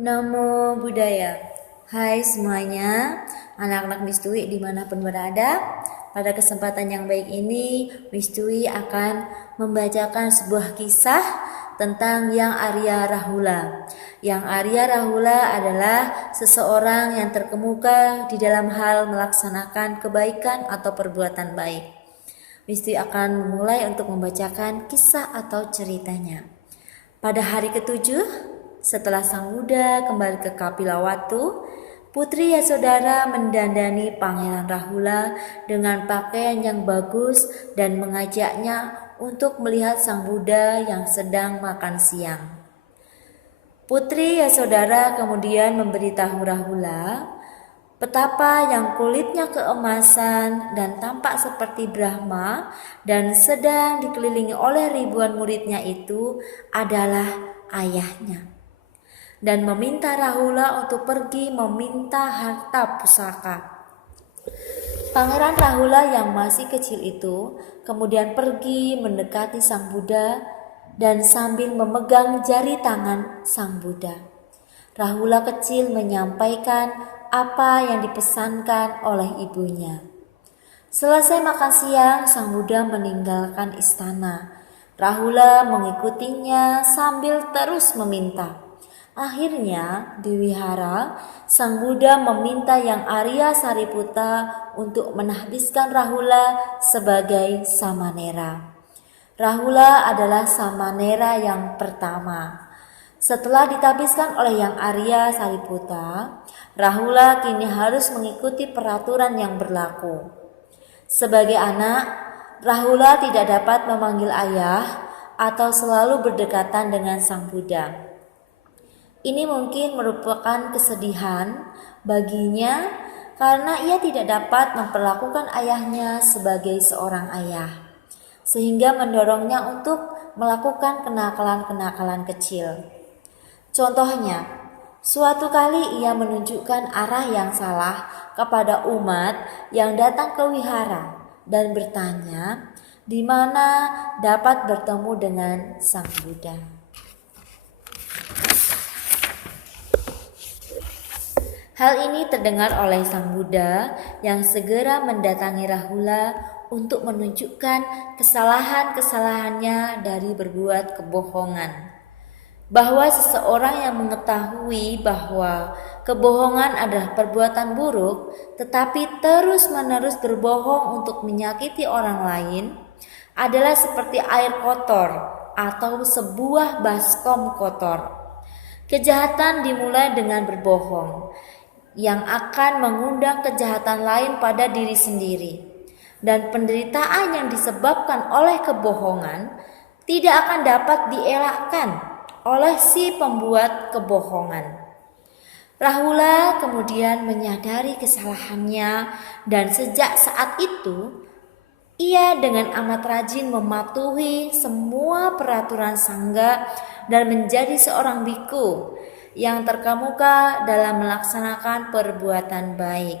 Namo Buddhaya. Hai semuanya, anak-anak Mistui dimanapun berada. Pada kesempatan yang baik ini, Mistui akan membacakan sebuah kisah tentang Yang Arya Rahula. Yang Arya Rahula adalah seseorang yang terkemuka di dalam hal melaksanakan kebaikan atau perbuatan baik. Mistui akan memulai untuk membacakan kisah atau ceritanya. Pada hari ketujuh, setelah Sang Buddha kembali ke Kapilawatu, Putri Yasodhara mendandani Pangeran Rahula dengan pakaian yang bagus dan mengajaknya untuk melihat Sang Buddha yang sedang makan siang. Putri Yasodhara kemudian memberitahu Rahula betapa yang kulitnya keemasan dan tampak seperti Brahma dan sedang dikelilingi oleh ribuan muridnya itu adalah ayahnya, dan meminta Rahula untuk pergi meminta harta pusaka. Pangeran Rahula yang masih kecil itu kemudian pergi mendekati Sang Buddha dan sambil memegang jari tangan Sang Buddha, Rahula kecil menyampaikan apa yang dipesankan oleh ibunya. Selesai makan siang, Sang Buddha meninggalkan istana. Rahula mengikutinya sambil terus meminta. Akhirnya di wihara, Sang Buddha meminta Yang Arya Sariputta untuk menahbiskan Rahula sebagai samanera. Rahula adalah samanera yang pertama. Setelah ditabiskan oleh Yang Arya Sariputta, Rahula kini harus mengikuti peraturan yang berlaku. Sebagai anak, Rahula tidak dapat memanggil ayah atau selalu berdekatan dengan Sang Buddha. Ini mungkin merupakan kesedihan baginya karena ia tidak dapat memperlakukan ayahnya sebagai seorang ayah, sehingga mendorongnya untuk melakukan kenakalan-kenakalan kecil. Contohnya, suatu kali ia menunjukkan arah yang salah kepada umat yang datang ke wihara dan bertanya di mana dapat bertemu dengan Sang Buddha. Hal ini terdengar oleh Sang Buddha yang segera mendatangi Rahula untuk menunjukkan kesalahan-kesalahannya dari berbuat kebohongan. Bahwa seseorang yang mengetahui bahwa kebohongan adalah perbuatan buruk, tetapi terus-menerus berbohong untuk menyakiti orang lain, adalah seperti air kotor atau sebuah baskom kotor. Kejahatan dimulai dengan berbohong, yang akan mengundang kejahatan lain pada diri sendiri, dan penderitaan yang disebabkan oleh kebohongan tidak akan dapat dielakkan oleh si pembuat kebohongan. Rahula kemudian menyadari kesalahannya, dan sejak saat itu ia dengan amat rajin mematuhi semua peraturan sangga dan menjadi seorang biku yang terkemuka dalam melaksanakan perbuatan baik.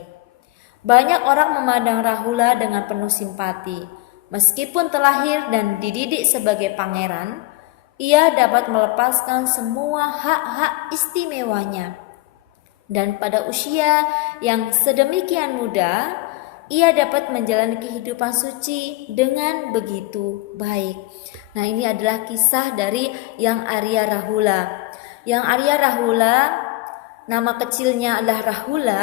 Banyak orang memandang Rahula dengan penuh simpati. Meskipun terlahir dan dididik sebagai pangeran, ia dapat melepaskan semua hak-hak istimewanya. Dan pada usia yang sedemikian muda, ia dapat menjalani kehidupan suci dengan begitu baik. Nah, ini adalah kisah dari Yang Arya Rahula. Yang Arya Rahula, nama kecilnya adalah Rahula.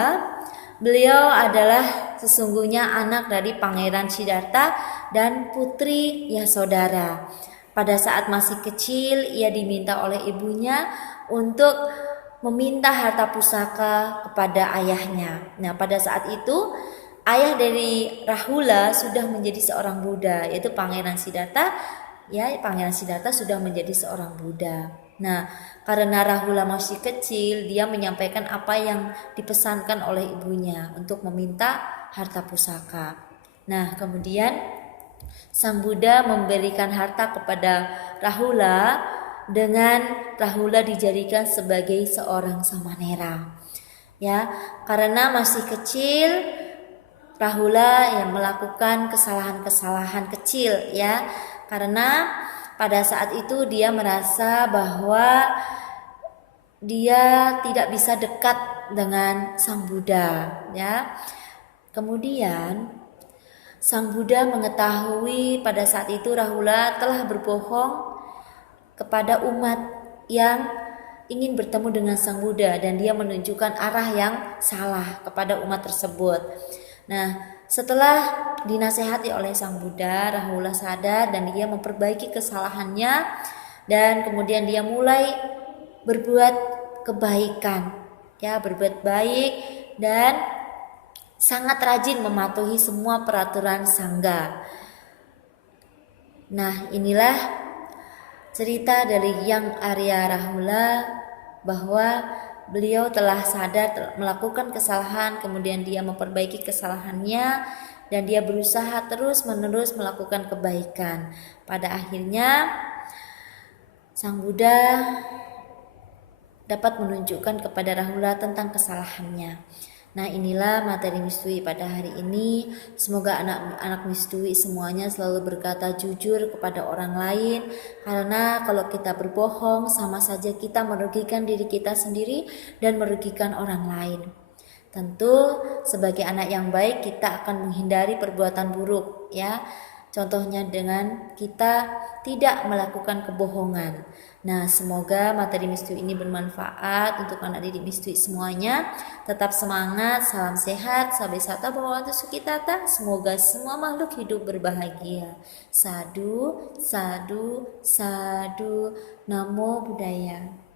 Beliau adalah sesungguhnya anak dari Pangeran Siddhartha dan Putri Yasodhara. Pada saat masih kecil, ia diminta oleh ibunya untuk meminta harta pusaka kepada ayahnya. Nah, pada saat itu ayah dari Rahula sudah menjadi seorang Buddha, yaitu Pangeran Siddhartha. Ya, Pangeran Siddhartha sudah menjadi seorang Buddha. Nah, karena Rahula masih kecil, dia menyampaikan apa yang dipesankan oleh ibunya untuk meminta harta pusaka. Nah, kemudian Sang Buddha memberikan harta kepada Rahula dengan Rahula dijadikan sebagai seorang samanera. Ya, karena masih kecil, Rahula yang melakukan kesalahan-kesalahan kecil, ya. Karena pada saat itu dia merasa bahwa dia tidak bisa dekat dengan Sang Buddha, ya. Kemudian Sang Buddha mengetahui pada saat itu Rahula telah berbohong kepada umat yang ingin bertemu dengan Sang Buddha, dan dia menunjukkan arah yang salah kepada umat tersebut. Nah, setelah dinasehati oleh Sang Buddha, Rahula sadar dan dia memperbaiki kesalahannya, dan kemudian dia mulai berbuat kebaikan, ya, berbuat baik dan sangat rajin mematuhi semua peraturan sangga. Nah, inilah cerita dari Yang Arya Rahula, bahwa beliau telah sadar melakukan kesalahan, kemudian dia memperbaiki kesalahannya, dan dia berusaha terus-menerus melakukan kebaikan. Pada akhirnya Sang Buddha dapat menunjukkan kepada Rahula tentang kesalahannya. Nah, inilah materi Mistui pada hari ini. Semoga anak-anak Mistui semuanya selalu berkata jujur kepada orang lain, karena kalau kita berbohong sama saja kita merugikan diri kita sendiri dan merugikan orang lain. Tentu sebagai anak yang baik kita akan menghindari perbuatan buruk, ya. Contohnya dengan kita tidak melakukan kebohongan. Nah, semoga materi Mistui ini bermanfaat untuk anak didik Mistui semuanya. Tetap semangat, salam sehat, sabe sata bhavantu sukhitata. Semoga semua makhluk hidup berbahagia. Sadu, sadu, sadu. Namo Buddhaya.